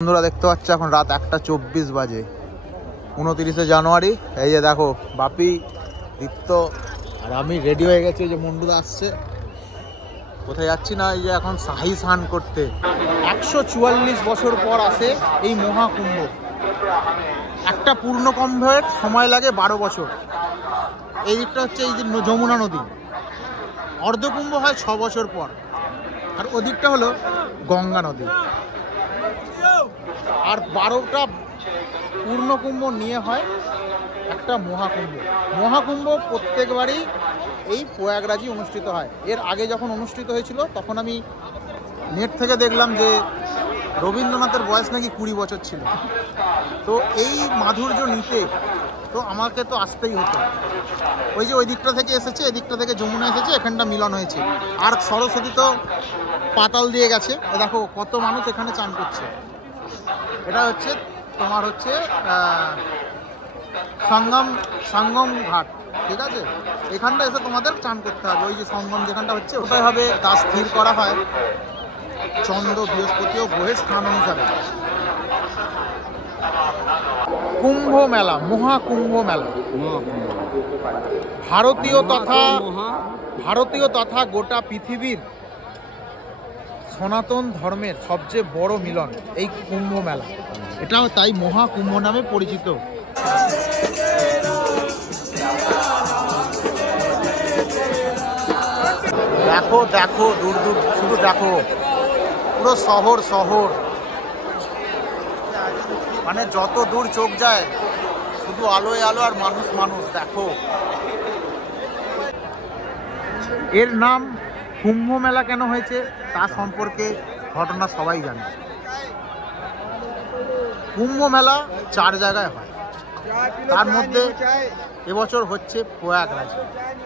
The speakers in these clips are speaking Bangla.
বন্ধুরা দেখতে পাচ্ছ এখন রাত 1:24 বাজে, 29শে জানুয়ারি। এই যে দেখো বাপি, দীপ্ত আর আমি রেডি হয়ে গেছি। এই যে মন্ডুদা আসছে। কোথায় যাচ্ছি না, এই যে এখন শাহী স্নান করতে। 144 বছর পর আসে এই মহাকুম্ভ। একটা পূর্ণকুম্ভের সময় লাগে 12 বছর। এই দিকটা হচ্ছে এই যে যমুনা নদী। অর্ধকুম্ভ হয় 6 বছর পর, আর ওদিকটা হলো গঙ্গা নদী। আর 12টা পূর্ণকুম্ভ নিয়ে হয় একটা মহাকুম্ভ। মহাকুম্ভ প্রত্যেকবারই এই প্রয়াগরাজই অনুষ্ঠিত হয়। এর আগে যখন অনুষ্ঠিত হয়েছিল তখন আমি নেট থেকে দেখলাম যে রবীন্দ্রনাথের বয়স নাকি 20 বছর ছিল। তো এই মাধুর্য নিতে তো আমাকে তো আসতেই হতো। ওই যে ওই দিকটা থেকে এসেছে, এদিকটা থেকে যমুনা এসেছে, এখানটা মিলন হয়েছে। আর সরস্বতী তো পাতাল দিয়ে গেছে। দেখো কত মানুষ এখানে চান করছে। এটা হচ্ছে তোমার হচ্ছে সঙ্গম ঘাট, ঠিক আছে? এখানটা এসে তোমাদের চান করতে হবে। ওই যে সঙ্গম যেখানটা হচ্ছে ওটাই হবে। তা স্থির করা হয় চন্দ্র, বৃহস্পতি ও গ্রহের স্থান অনুসারে। কুম্ভ মেলা, মহাকুম্ভ মেলা ভারতীয় তথা গোটা পৃথিবীর সনাতন ধর্মের সবচেয়ে বড় মিলন এই কুম্ভ মেলা। এটাও তাই মহাকুম্ভ নামে পরিচিত। দেখো দেখো, দূর দূর শুধু দেখো, পুরো শহর মানে যত দূর চোখ যায় শুধু আলোয় আলো আর মানুষ। দেখো, এর নাম কুম্ভ মেলা কেন হয়েছে তা সম্পর্কে ঘটনা সবাই জানে। কুম্ভ মেলা 4 জায়গায় হয়, তার মধ্যে এবছর হচ্ছে প্রয়াগরাজ।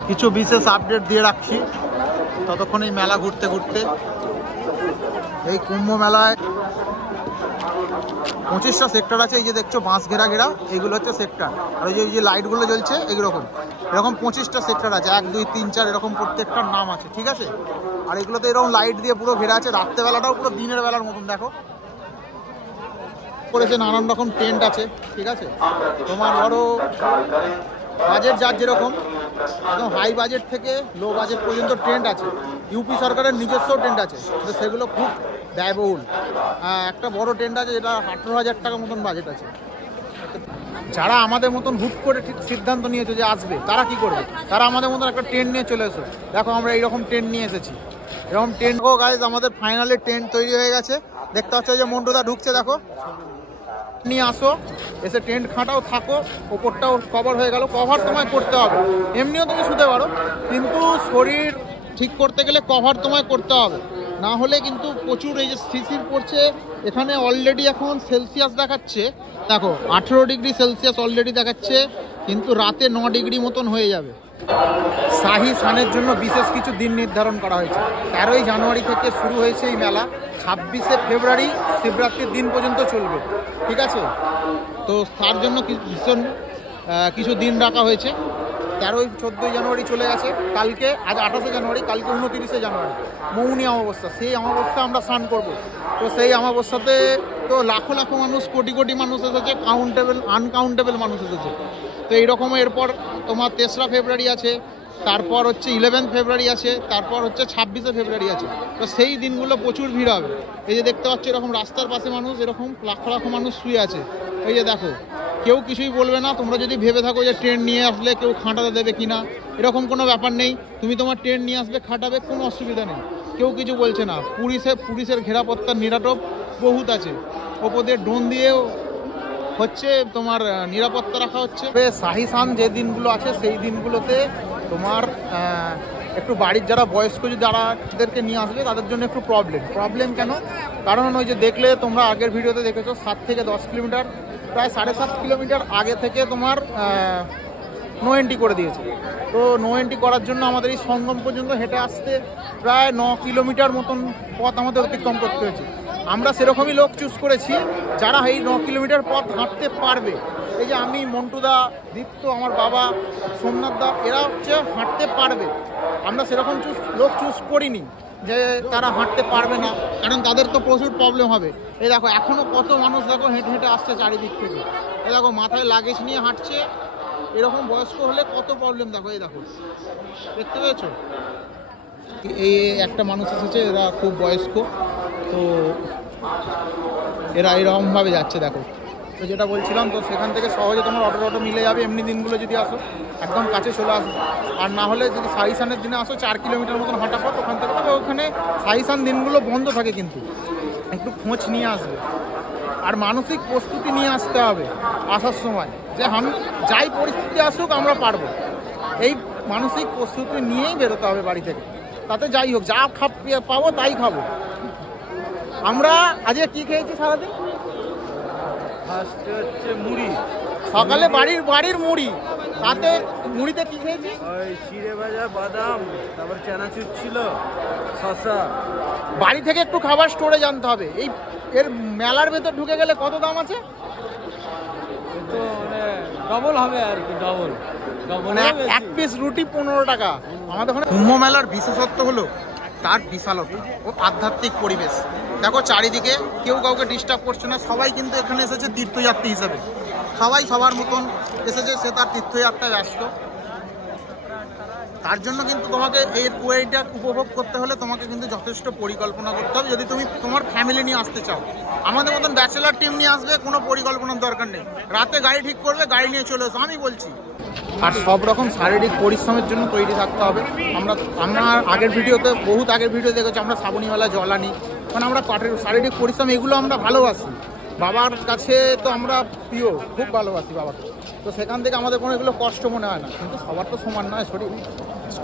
কিছু বিশেষ আপডেট দিয়ে রাখছি ততক্ষণ এই মেলা ঘুরতে ঘুরতে। এই কুম্ভ মেলায় 25টা সেক্টর আছে। এই যে দেখছো বাঁশ ঘেরা এইগুলো হচ্ছে সেক্টর। আর ওই যে লাইটগুলো জ্বলছে এরকম 25টা সেক্টর আছে। 1, 2, 3, 4 এরকম প্রত্যেকটার নাম আছে, ঠিক আছে? আর এগুলোতে এরকম লাইট দিয়ে পুরো ঘেরা আছে। রাত্রেবেলাটাও পুরো দিনের বেলার মতন দেখো করেছে। নানান রকম টেন্ট আছে, ঠিক আছে? তোমার ধরো বাজেট যার যেরকম, একদম হাই বাজেট থেকে লো বাজেট পর্যন্ত টেন্ট আছে। ইউপি সরকারের নিজস্ব টেন্ট আছে, কিন্তু সেগুলো খুব ব্যয়বহুল। একটা বড় টেন্ট আছে যেটা 18,000 টাকা মতন বাজেট আছে। যারা আমাদের মতন হুট করে সিদ্ধান্ত নিয়েছে যে আসবে, তারা কি করবে? তারা আমাদের মতন একটা টেন্ট নিয়ে চলে এসো। দেখো আমরা এইরকম টেন্ট নিয়ে এসেছি। এরকম টেন্ট গাইজ আমাদের ফাইনালি টেন্ট তৈরি হয়ে গেছে। দেখতে পাচ্ছ যে মন্টুদা ঢুকছে, দেখো। নিয়ে আসো, এসে টেন্ট খাটাও, থাকো। ওপরটাও কভার হয়ে গেল। কভার তোমায় করতে হবে, এমনিও তুমি শুতে পারো, কিন্তু শরীর ঠিক করতে গেলে কভার তোমায় করতে হবে। না হলে কিন্তু প্রচুর এই যে শিশির পড়ছে। এখানে অলরেডি এখন সেলসিয়াস দেখাচ্ছে, দেখো 18 ডিগ্রি সেলসিয়াস অলরেডি দেখাচ্ছে, কিন্তু রাতে 9 ডিগ্রি মতন হয়ে যাবে। শাহী স্নানের জন্য বিশেষ কিছু দিন নির্ধারণ করা হয়েছে। 13ই জানুয়ারি থেকে শুরু হয়েছে এই মেলা, 26শে ফেব্রুয়ারি শিবরাত্রির দিন পর্যন্ত চলবে, ঠিক আছে? তো তার জন্য ভীষণ কিছু দিন রাখা হয়েছে। 13-14 জানুয়ারি চলে গেছে, কালকে আজ 28শে জানুয়ারি, কালকে 29শে জানুয়ারি মৌনী অমাবস্যা। সেই অমাবস্যা আমরা স্নান করব। তো সেই অমাবস্যাতে তো লাখো লাখো মানুষ, কোটি কোটি মানুষ এসেছে, আনকাউন্টেবল মানুষ এসেছে। তো এইরকম এরপর তোমার 3রা ফেব্রুয়ারি আছে, তারপর হচ্ছে 11 ফেব্রুয়ারি আছে, তারপর হচ্ছে 26শে ফেব্রুয়ারি আছে। তো সেই দিনগুলো প্রচুর ভিড় হবে। এই যে দেখতে পাচ্ছ এরকম রাস্তার পাশে মানুষ, এরকম লাখো লাখো মানুষ শুয়ে আছে। এই যে দেখো, কেউ কিছুই বলবে না। তোমরা যদি ভেবে থাকো যে ট্রেন নিয়ে আসলে কেউ খাটাতে দেবে কিনা, এরকম কোনো ব্যাপার নেই। তুমি তোমার ট্রেন নিয়ে আসবে, খাটাবে, কোনো অসুবিধা নেই, কেউ কিছু বলছে না। পুলিশের ঘেরাপত্তার নিরাপদ বহুত আছে। ওপর দিয়ে ড্রোন দিয়েও হচ্ছে তোমার নিরাপত্তা রাখা হচ্ছে। শাহী স্নান যে দিনগুলো আছে সেই দিনগুলোতে তোমার একটু বাড়ির যারা বয়স্ক যাদেরকে নিয়ে আসবে তাদের জন্য একটু প্রবলেম কেন? কারণ ওই যে দেখলে তোমরা আগের ভিডিওতে দেখেছো 7 থেকে 10 কিলোমিটার, প্রায় 7.5 কিলোমিটার আগে থেকে তোমার নো এন্ট্রি করে দিয়েছে। তো নো এন্ট্রি করার জন্য আমাদের এই সঙ্গম পর্যন্ত হেঁটে আসতে প্রায় 9 কিলোমিটার মতন পথ আমাদের অতিক্রম করতে হয়েছে। আমরা সেরকমই লোক চুজ করেছি যারা এই 9 কিলোমিটার পথ হাঁটতে পারবে। এই যে আমি, মন্টুদা, দীপ্ত, আমার বাবা, সোমনাথদা, এরা হচ্ছে হাঁটতে পারবে। আমরা সেরকম লোক চুজ করিনি। যে তারা হাঁটতে পারবে না, কারণ তাদের তো প্রচুর প্রবলেম হবে। এই দেখো এখনও কত মানুষ দেখো হেঁটে হেঁটে আসছে চারিদিক থেকে। এই দেখো মাথায় লাগেজ নিয়ে হাঁটছে, এরকম বয়স্ক হলে কত প্রবলেম দেখো। এই দেখো দেখতে পেয়েছো, এই একটা মানুষ এসেছে, এরা খুব বয়স্ক, তো এরা এরকমভাবে যাচ্ছে দেখো। তো যেটা বলছিলাম, তো সেখান থেকে সহজে তোমার অটো মিলে যাবে এমনি দিনগুলো যদি আসো, একদম কাছে চলে আসবে। আর না হলে যদি সাইসানের দিনে আসো 4 কিলোমিটার মতন হাঁটা পথ ওখান থেকে, তবে ওখানে সাইসান দিনগুলো বন্ধ থাকে, কিন্তু একটু খোঁজ নিয়ে আসবে। আর মানসিক প্রস্তুতি নিয়ে আসতে হবে আসার সময়, যে আমি যাই পরিস্থিতি আসুক আমরা পারবো। এই মানসিক প্রস্তুতি নিয়েই বেরোতে হবে বাড়ি থেকে, তাতে যাই হোক যা পাবো তাই খাবো। আমরা আজকে কি খেয়েছি সারাদিন? ফার্স্টে হচ্ছে মুড়ি, সকালে বাড়ির মুড়ি, তাতে মুড়িতে কি খেয়েছি? ওই চিড়ে ভাজা, বাদাম, তারপর চানাচুর ছিল, শসা। বাড়ি থেকে একটু খাবার স্টোরে জানতে হবে। এই এর মেলার ভেতর ঢুকে গেলে কত দাম আছে? তো মানে ডবল হবে আর কি, ডবল মানে এক পিস রুটি 15 টাকা। আমাদের ওখানে কুম্ভ মেলার বিশেষত্ব হলো তার বিশালতা ও আধ্যাত্মিক পরিবেশ। দেখো চারিদিকে কেউ কাউকে ডিস্টার্ব করছে না, সবাই কিন্তু এখানে এসেছে তীর্থযাত্রী হিসেবে। সবাই সবার মতন এসেছে, সে তার তীর্থযাত্রায় ব্যস্ত। তার জন্য কিন্তু তোমাকে এই ওয়েটা উপভোগ করতে হলে তোমাকে কিন্তু যথেষ্ট পরিকল্পনা করতে হবে, যদি তুমি তোমার ফ্যামিলি নিয়ে আসতে চাও। আমাদের মতন ব্যাচেলার টিম নিয়ে আসবে, কোনো পরিকল্পনার দরকার নেই। রাতে গাড়ি ঠিক করবে, গাড়ি নিয়ে চলে এসো, আমি বলছি। আর সব রকম শারীরিক পরিশ্রমের জন্য তৈরি থাকতে হবে। আমরা আগের ভিডিওতে, বহুত আগের ভিডিও দেখেছি, আমরা শ্রাবণী মেলা জল আনি, মানে আমরা শারীরিক পরিশ্রম এগুলো আমরা ভালোবাসি। বাবার কাছে তো আমরা প্রিয়, খুব ভালোবাসি বাবাকে, তো সেখান থেকে আমাদের কোনো এগুলো কষ্ট মনে হয় না। কিন্তু সবার তো সমান নয় শরীর,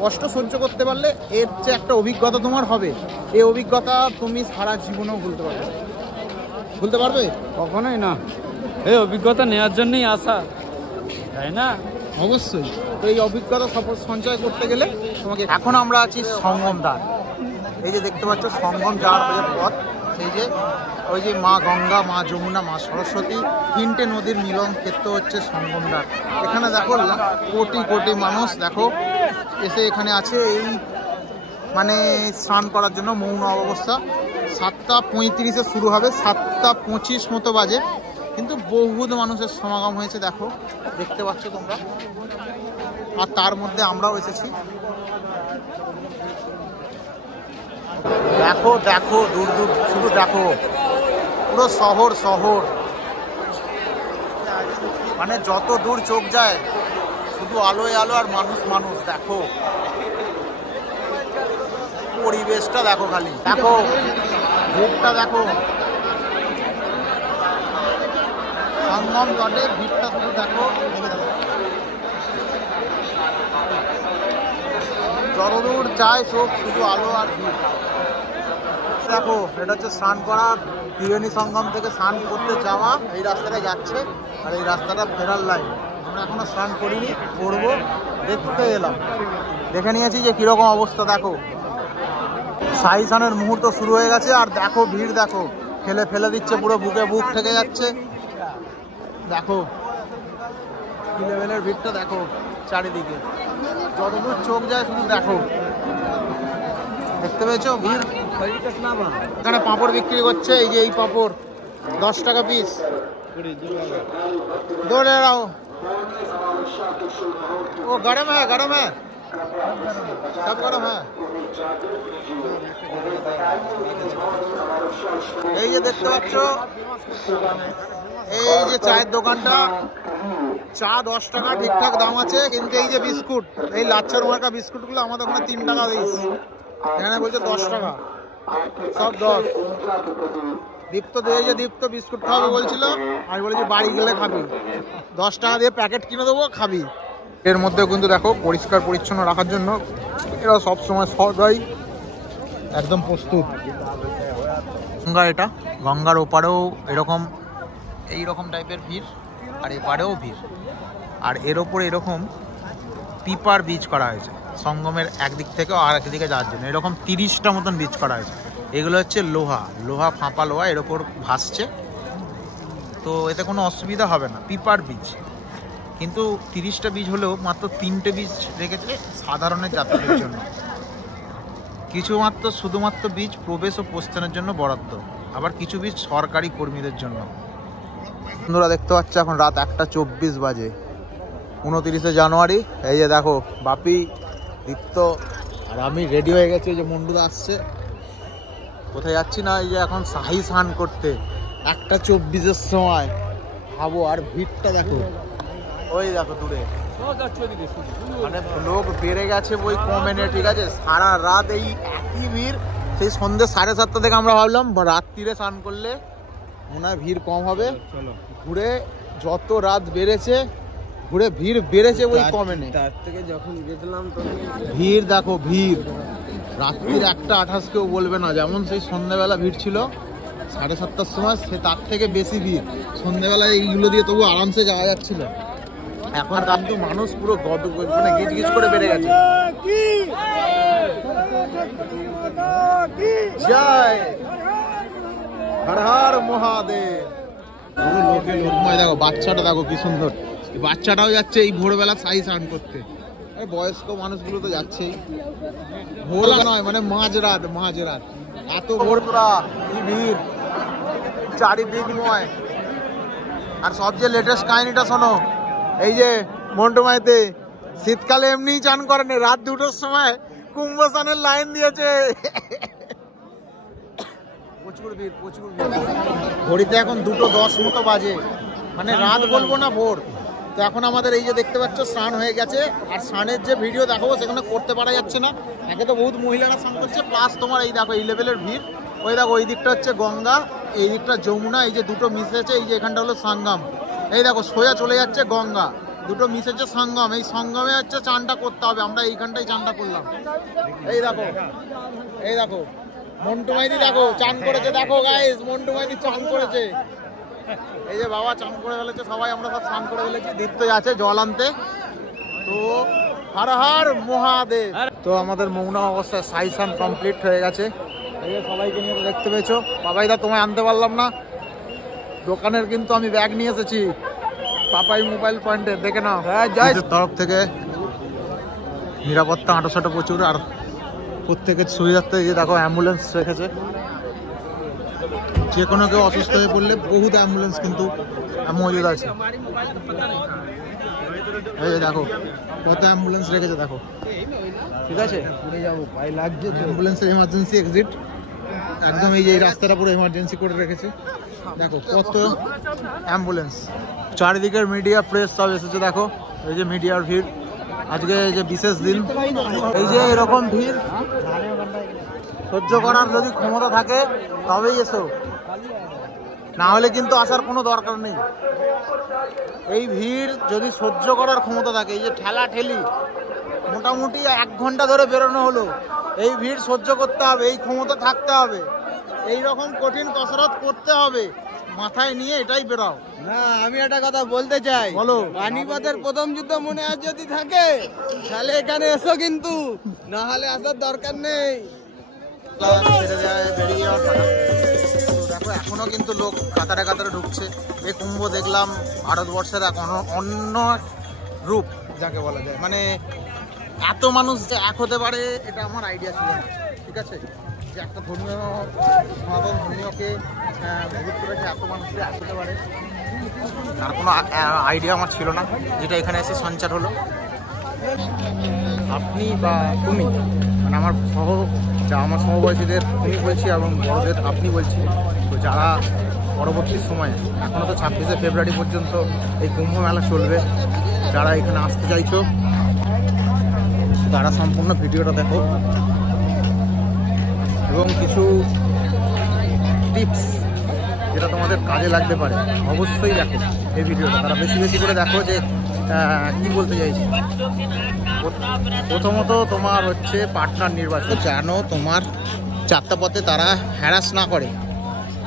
কষ্ট সহ্য করতে পারলে এর যে একটা অভিজ্ঞতা তোমার হবে, এই অভিজ্ঞতা তুমি সারা জীবনেও ভুলতে পারবে? কখনোই না। এই অভিজ্ঞতা নেওয়ার জন্যই আসা, তাই না? অবশ্যই। তো এই অভিজ্ঞতা সঞ্চয় করতে গেলে তোমাকে, এখন আমরা আছি সঙ্গম দ্বার। এই যে দেখতে পাচ্ছ সঙ্গম যাওয়ার পথ, এই যে ওই যে মা গঙ্গা, মা যমুনা, মা সরস্বতী, 3টে নদীর মিলন ক্ষেত্র হচ্ছে সঙ্গম দ্বার। এখানে দেখো কোটি কোটি মানুষ দেখো এসে এখানে আছে, এই মানে স্নান করার জন্য। মৌন অবস্থা 7:35-এ শুরু হবে, 7:25 মতো বাজে, কিন্তু বহুত মানুষের সমাগম হয়েছে দেখো, দেখতে পাচ্ছ তোমরা। আর তার মধ্যে আমরাও এসেছি। দেখো দেখো দূর দূর শুধু দেখো, পুরো শহর, মানে যত দূর চোখ যায় শুধু আলোয় আলো আর মানুষ। দেখো পরিবেশটা দেখো, খালি দেখো ভিড়টা দেখো, সঙ্গম ঘাটে ভিড়টা শুধু দেখো। যতদূর যায় চোখ শুধু আলো আর ভিড়। দেখো এটা হচ্ছে স্নান করার, ত্রিবেণী সঙ্গম থেকে স্নান করতে যাওয়া এই রাস্তাটা যাচ্ছে, আর এই রাস্তাটা ফেরার লাইন। আমরা এখনো স্নান করিনি, করবো, দেখতে এলাম, দেখে নিয়েছি যে কিরকম অবস্থা। দেখো সাইসানের মুহূর্ত শুরু হয়ে গেছে, আর দেখো ভিড় দেখো, ফেলে দিচ্ছে, পুরো বুক থেকে যাচ্ছে। দেখো কি লেভেলের ভিড়টা দেখো চারিদিকে, যতদূর চোখ যায় শুধু দেখো। দেখতে পেয়েছো ভিড়? এখানে পাঁপড় বিক্রি করছে, এই যে এই পাঁপড় 10 টাকা পিস। দৌড়ে রাও, ও গরম হ্যাঁ, সব গরম হ্যাঁ। এই যে দেখতে পাচ্ছ, এই যে চায়ের দোকানটা, চা 10 টাকা ঠিকঠাক দাম আছে, কিন্তু এই যে বিস্কুট, এই লাচ্ছার মার্কা বিস্কুটগুলো আমাদের ওখানে 3 টাকা দিস, এখানে বলছে 10 টাকা, সব 10। দীপ্ত বিস্কুট খাবে বলছিল, আমি বলেছি বাড়ি গেলে খাবি, 10 টাকা দিয়ে প্যাকেট কিনে দেবো, খাবি। এর মধ্যেও কিন্তু দেখো পরিষ্কার পরিচ্ছন্ন রাখার জন্য এরা সবসময় সদাই একদম প্রস্তুত। গঙ্গা, এটা গঙ্গার ওপারেও এইরকম টাইপের ভিড়, আর এপারেও ভিড়, আর এর ওপরে এরকম পিপার বীজ করা হয়েছে সঙ্গমের একদিক থেকে আর একদিকে যাওয়ার জন্য। এরকম 30টা মতন বীজ করা হয়েছে। এগুলো হচ্ছে লোহা, ফাঁপা লোহা এর ওপর ভাসছে, তো এতে কোনো অসুবিধা হবে না। পিপার বীজ, কিন্তু 30টা বীজ হলেও মাত্র 3টে বীজ রেখেছে সাধারণের যাত্রীদের জন্য। শুধুমাত্র বীজ প্রবেশ ও প্রস্থানের জন্য বরাদ্দ, আবার কিছু বীজ সরকারি কর্মীদের জন্য। বন্ধুরা দেখতে পাচ্ছ এখন রাত 1:24 বাজে, 29শে জানুয়ারি। এই যে দেখো বাপি, দীপ্ত আর আমি রেডি হয়ে গেছি। যে মন্ডুদা আসছে, কোথায় যাচ্ছি না, এই যে এখন শাহী স্নান করতে 1:24-এর সময়। ভাবো, আর ভিড়টা দেখো, ওই দেখো দূরে মানে লোক বেড়ে গেছে, বই কমে নেই, ঠিক আছে। সারা রাত এই একই ভিড়, সেই সন্ধ্যে 7:30 থেকে আমরা ভাবলাম রাত্রিরে স্নান করলে মনে হয় ভিড় কম হবে। ঘুরে যত রাত বেড়েছে, ঘুরে ভিড় বেড়েছে, বই কমে নেই। তার থেকে যখন গেছিলাম ভিড় দেখো, ভিড় রাত্রির 1:28 কেউ বলবে না। যেমন সেই সন্ধ্যেবেলা ভিড় ছিল 7:30টার সময়, সে তার থেকে বেশি ভিড়। সন্ধ্যেবেলায় এইগুলো দিয়ে তবু আরামসে যাওয়া যাচ্ছিল। এখন কিন্তু মানুষ পুরো মানে গিজ গিজ করে বেড়ে গেছে। জয় হর হর মহাদেব। লোকে লোকময় দেখো, বাচ্চাটা দেখো কি সুন্দর, বাচ্চাটাও যাচ্ছে এই ভোরবেলা শাহী স্নান করতে। বয়স্ক মানুষগুলো তো যাচ্ছেই, ভোরবেলা নয় মানে মাঝরাত। এত ভোরবেলা কি ভিড়, চারিদিকময়। আর সবচেয়ে লেটেস্ট কাহিনীটা শোনো, এই যে মন্টু মাইতি শীতকালে এমনিই চান করেনি, রাত 2টোর সময় কুম্ভ স্নানের লাইন দিয়েছে। প্রচুর ভিড়। ঘড়িতে এখন 2:10 মতো বাজে, মানে রাত বলবো না, ভোর। তো এখন আমাদের এই যে দেখতে পাচ্ছ স্নান হয়ে গেছে। আর স্নানের যে ভিডিও দেখাবো সেখানে করতে পারা যাচ্ছে না, একে তো বহুত মহিলারা স্নান করছে, প্লাস তোমার এই দেখো এই লেভেলের ভিড়। ওই দেখো ওই দিকটা হচ্ছে গঙ্গা, এই দিকটা যমুনা, এই যে দুটো মিশেছে, এই যে এখানটা হলো সঙ্গম। এই দেখো সোজা চলে যাচ্ছে গঙ্গা, দুটো মিশেছে সঙ্গম। এই সঙ্গমে হচ্ছে চানটা করতে হবে, আমরা এইখানটাই চানটা করলাম। এই দেখো মন্টু মাইতি দেখো চান করেছে, দেখো গাইস মন্টু মাইতি চান করেছে। এই যে বাবা চান করে ফেলেছে, সবাই আমরা সব স্নান করে ফেলেছি। দীপ্ত আছে জল আনতে। তো হর হর মহাদেব। তো আমাদের মৌনা অবস্থায় শাহী স্নান কমপ্লিট হয়ে গেছে। এই যে সবাইকে নিয়ে দেখতে পেয়েছো। বাবাইদা তোমায় আনতে পারলাম না, দোকানের কিন্তু আমি ব্যাগ নিয়ে এসেছি পাপাই মোবাইল পয়েন্টে, দেখে নাও। তরফ থেকে নিরাপত্তা আঁটোসাটো প্রচুর। আর প্রত্যেকের সুবিধার্থে এই যে দেখো অ্যাম্বুলেন্স রেখেছে, যে কোনো কেউ অসুস্থ হয়ে পড়লে বহুত অ্যাম্বুলেন্স কিন্তু মজুদ আছে। এই যে দেখো কত অ্যাম্বুলেন্স রেখেছে দেখো, ঠিক আছে। অ্যাম্বুলেন্সের এমার্জেন্সি এক্সিট একদম এই যে এই রাস্তাটা পুরো এমার্জেন্সি করে রেখেছে। দেখো কত অ্যাম্বুলেন্স, চারিদিকের মিডিয়া প্রেস সব এসেছে। দেখো এই যে মিডিয়ার ভিড়, আজকে এই যে বিশেষ দিন। এই যে এরকম ভিড় সহ্য করার যদি ক্ষমতা থাকে তবেই এসো, না হলে কিন্তু আসার কোনো দরকার নেই। এই ভিড় যদি সহ্য করার ক্ষমতা থাকে, এই যে ঠেলা ঠেলি মোটামুটি 1 ঘন্টা ধরে বেরোনো হলো, এই ভিড় সহ্য করতে হবে, এই ক্ষমতা থাকতে হবে, এই রকম কঠিন কসরত করতে হবে, মাথায় নিয়ে এটাই বেরাও। না, আমি একটা কথা বলতে চাই। বলো। পানিপথের প্রথম যুদ্ধ মনে আজ যদি থাকে তাহলে এখানে এসো, কিন্তু না হলে আসার দরকার নেই। দেখো এখনো কিন্তু লোক কাতারে কাতারে ঢুকছে। এই কুম্ভ দেখলাম ভারতবর্ষের এখন অন্য রূপ যাকে বলা যায়, মানে এত মানুষ যে এক হতে পারে এটা আমার আইডিয়া ছিল না, ঠিক আছে। যে একটা ধর্মীয় সনাতন ধর্মীয়কে গুরুত্ব রেখে এত মানুষ যে এক হতে পারে তার কোনো আইডিয়া আমার ছিল না, যেটা এখানে এসে সঞ্চার হলো। আপনি বা তুমি, মানে আমার সমবয়সীদের তুমি বলছি এবং বড়দের আপনি বলছি। তো যারা পরবর্তী সময়ে, এখনও তো 26শে ফেব্রুয়ারি পর্যন্ত এই কুম্ভ মেলা চলবে, যারা এখানে আসতে চাইছো তারা সম্পূর্ণ ভিডিওটা দেখো এবং কিছু টিপস যেটা তোমাদের কাজে লাগতে পারে অবশ্যই দেখো এই ভিডিওটা। তারা বেশি বেশি করে দেখো যে কি বলতে চাইছি। প্রথমত তোমার হচ্ছে পার্টনার নির্বাচন, জানো তোমার যাত্রাপথে তারা হ্যারাস না করে,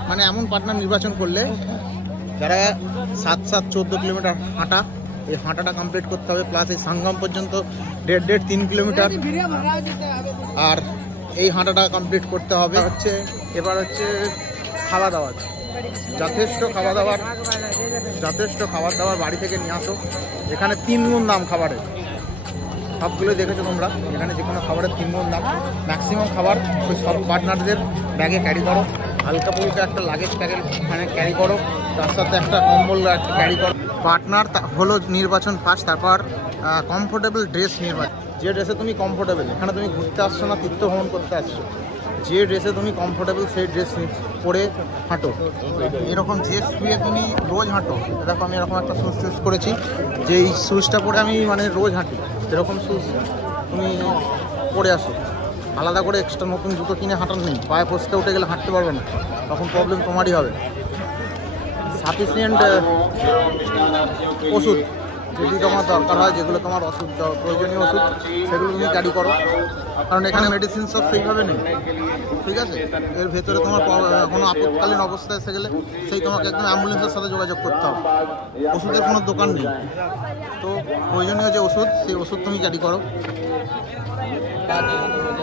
মানে এমন পার্টনার নির্বাচন করলে যারা 7-14 কিলোমিটার হাঁটা, এই হাঁটাটা কমপ্লিট করতে হবে, প্লাস এই সঙ্গম পর্যন্ত 1.5-3 কিলোমিটার, আর এই হাঁটাটা কমপ্লিট করতে হবে। এবার হচ্ছে খাওয়া দাওয়া, যথেষ্ট খাবার দাবার বাড়ি থেকে নিয়ে আসো। এখানে 3 গুণ দাম খাবারের, সবগুলোই দেখেছো তোমরা। এখানে যে কোনো খাবারের 3 গুণ দাম। ম্যাক্সিমাম খাবার ওই সব পার্টনারদের ব্যাগে ক্যারি করো। হালকা ফুলকা একটা লাগেজ প্যাকেট মানে ক্যারি করো, তার সাথে একটা কম্বল ক্যারি করো। পার্টনার হলো নির্বাচন ফার্স্ট, তারপর কমফোর্টেবল ড্রেস নির্বাচন। যে ড্রেসে তুমি কমফোর্টেবল, এখানে তুমি ঘুরতে আসছো না তীর্থ ভ্রমণ করতে আসছো, যে ড্রেসে তুমি কমফোর্টেবল সেই ড্রেস পরে হাঁটো। এরকম যে শুয়ে তুমি রোজ হাঁটো, দেখো আমি এরকম একটা শ্যুজ চুজ করেছি, যে এই শ্যুজটা পরে আমি মানে রোজ হাঁটি, এরকম শ্যুজ তুমি পরে আসো। আলাদা করে এক্সট্রা নতুন জুতো কিনে হাঁটার নেই, পায়ে পোস্টে উঠে গেলে হাঁটতে পারবে না, তখন প্রবলেম তোমারই হবে। সাফিসিয়েন্ট ওষুধ যদি তোমার দরকার হয়, যেগুলো তোমার ওষুধ প্রয়োজনীয় ওষুধ সেগুলো তুমি ক্যারি করো, কারণ এখানে মেডিসিন সব সেইভাবে নেই, ঠিক আছে। এর ভেতরে তোমার কোনো আপৎকালীন অবস্থা এসে গেলে সেই তোমাকে একদম অ্যাম্বুলেন্সের সাথে যোগাযোগ করতে হবে। ওষুধের কোনো দোকান নেই, তো প্রয়োজনীয় যে ওষুধ সেই ওষুধ তুমি ক্যারি করো।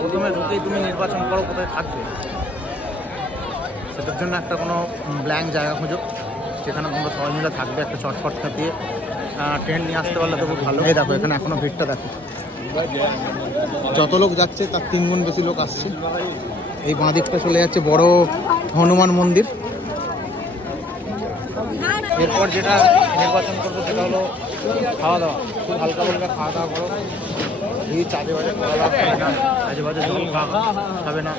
প্রথমে ঢুকেই তুমি নির্বাচন করো কোথায় থাকবে, সেটার জন্য একটা কোনো ব্ল্যাঙ্ক জায়গা খোঁজো যেখানে তোমরা সবাই মিলে থাকবে, একটা চটপট খাটিয়ে ট্রেন নিয়ে আসতে পারলে তো খুব ভালো। এই দেখো এখানে এখনো ভিড়টা দেখো, যত লোক যাচ্ছে তার 3 গুণ বেশি লোক আসছে। এই বাঁ দিকটা চলে যাচ্ছে বড় হনুমান মন্দির। এরপর যেটা নির্বাচন করবো সেটা হলো খাওয়া দাওয়া। খুব হালকা হালকা খাওয়া দাওয়া করো, এই চাঁদে বাজে খাওয়া দাওয়া খাবে না, চাঁদে বাজে জল খাবে না,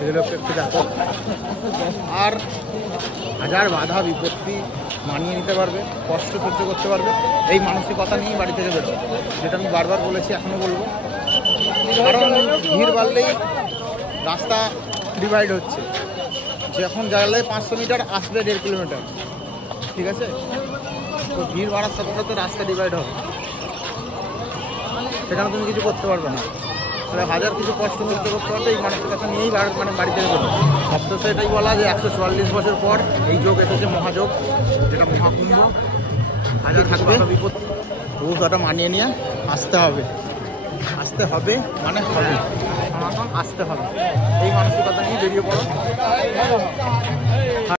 এগুলো একটু দেখো। আর হাজার বাধা বিপত্তি মানিয়ে নিতে পারবে, কষ্ট সহ্য করতে পারবে, এই মানসিকতা নিয়েই বাড়ি থেকে বেরো, যেটা আমি বারবার বলেছি এখনও বলবো। কারণ ভিড় বাড়লেই রাস্তা ডিভাইড হচ্ছে, যখন জায়গায় 500 মিটার আসবে 1.5 কিলোমিটার, ঠিক আছে। তো ভিড় বাড়ার সাথে সাথে রাস্তা ডিভাইড হবে, সেখানে তুমি কিছু করতে পারবে না, তাহলে হাজার কিছু কষ্ট সহ্য করতে পারবে। এই মানসিকতা নিয়েই মানে বাড়ি থেকে বেরো। সবশেষে এটাই বলা যে 144 বছর পর এই যোগ এসেছে, মহাযোগ, যেটা মহাকুম্ভ। হাজার থাকবে বিপদ, রুলটা মানিয়ে নিয়ে আসতে হবে, আসতে হবে মানে হবে, সনাতন আসতে হবে, এই মানসিকতা নিয়ে বেরিয়ে পড়ো।